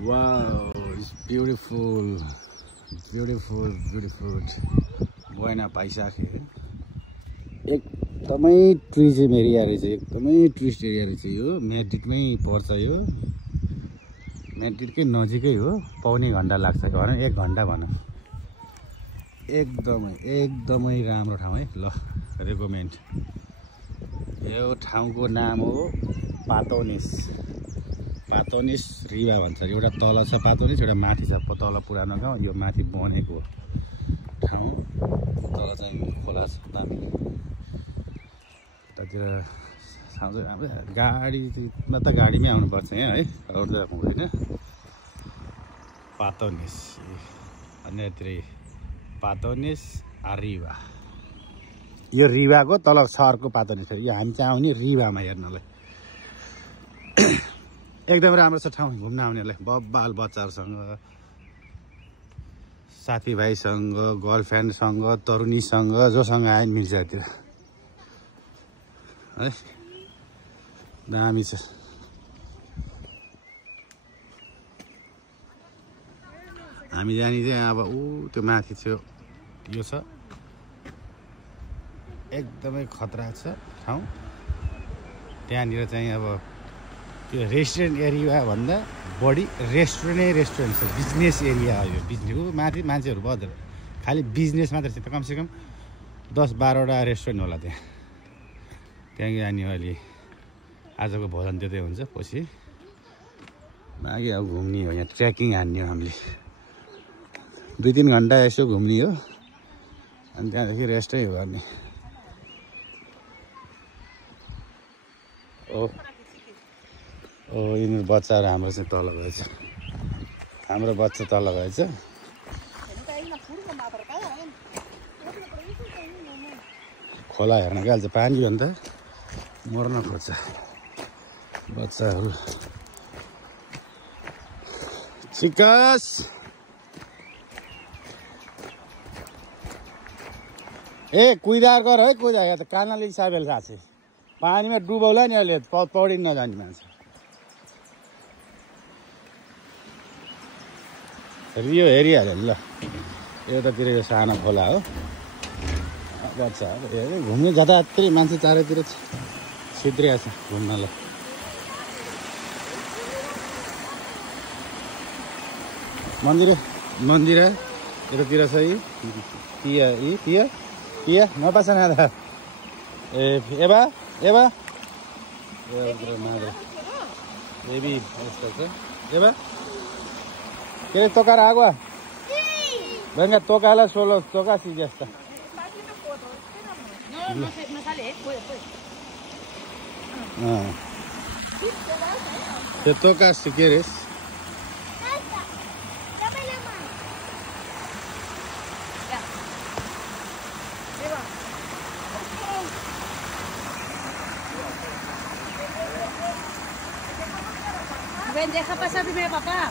Wow, it's beautiful, beautiful, beautiful. Buena paisaje. एकदमै tourism area रहेछ, एकदमै टुरिस्ट एरिया रहेछ यो। म्याड्रिडमै पर्छ यो, म्याड्रिडकै नजिकै हो। पौने घन्टा लाग्छ भनौँ, 1 घन्टा भनौँ। एकदमै राम्रो ठाउँ है। ल रेकमेन्ड। यो ठाउँको नाम हो पातोनिस। पातोनिस रिभा भन्छ। एउटा तल छ पातोनिस, एउटा माथि छ। तल पुरानो गाउँ, यो माथि बनेको ठाउँ। तल चाहिँ खोला छ दामी। यतातिर हाम्रो गाडीमा त गाडीमै आउनुपर्छ यहाँ है, अरू त हुँदैन। पातोनिस अन्यत्र पातोनिस आरिभा। यो रिभाको तल सहरको पातोनिस हो। यो हामी चाहिँ आउने रिभामा हेर्नलाई। एकदम राम्रो छ ठाउँ घुम्न आउनेलाई। बाल बच्चाहरूसँग, साथीभाइसँग, गर्लफ्रेन्डसँग, तरुनीसँग, जोसँग आए मिल्छ यतिर है। दामी छ। हामी जाने चाहिँ अब त्यो माथि छ, यो छ। एकदमै खतरा छ ठाउँ। त्यहाँनिर चाहिँ अब त्यो रेस्टुरेन्ट एरिया भन्दा बढी रेस्टुरेन्ट छ। बिजनेस एरिया हो यो। बिजनेसको माथि मान्छेहरू बस्दैन, खालि बिजनेस मात्रै छ। त कमसेकम 10-12वटा रेस्टुरेन्ट होला त्यहाँ। त्यहाँ जाने अहिले आजको भोजन त्यतै हुन्छ। पछि माघि अब घुम्ने हो, यहाँ ट्रेकिङ हान्ने हो हामीले। 2-3 घन्टा यसो घुम्ने हो, अनि त्यहाँदेखि रेस्टै हो गर्ने। यिनीहरू बच्चाहरू हाम्रो चाहिँ तल गएछ। हाम्रो बच्चा तल गएछ। खोला हेर्न गइहाल्छ। पानी हो नि त, मर्न खोज्छ बच्चाहरू। चिकस कुइदार गर है, कुइदार। यहाँ त कानाले साबेल खाँचे। पानीमा डुबाउला नि अहिले, पौडी नजाने मान्छे। यो हेरिहाल्यो ल, यतातिर यो सानो खोला हो। बच्चाहरू हेर्नु घुम्नु जाँदाखेरि मान्छे चारैतिर छिद्रिया छ घुम्नलाई। मन्दिर यतातिर छ। पिया नपासा नदा एबा madre. Baby, ¿lleva? ¿Quieres tocar agua? Sí. Venga, tócala solo, toca así y ya está. No sale, puede. No. Te tocas si quieres. Dame la mano. Ya. Lleva. Ven, deja pasar primero, papá.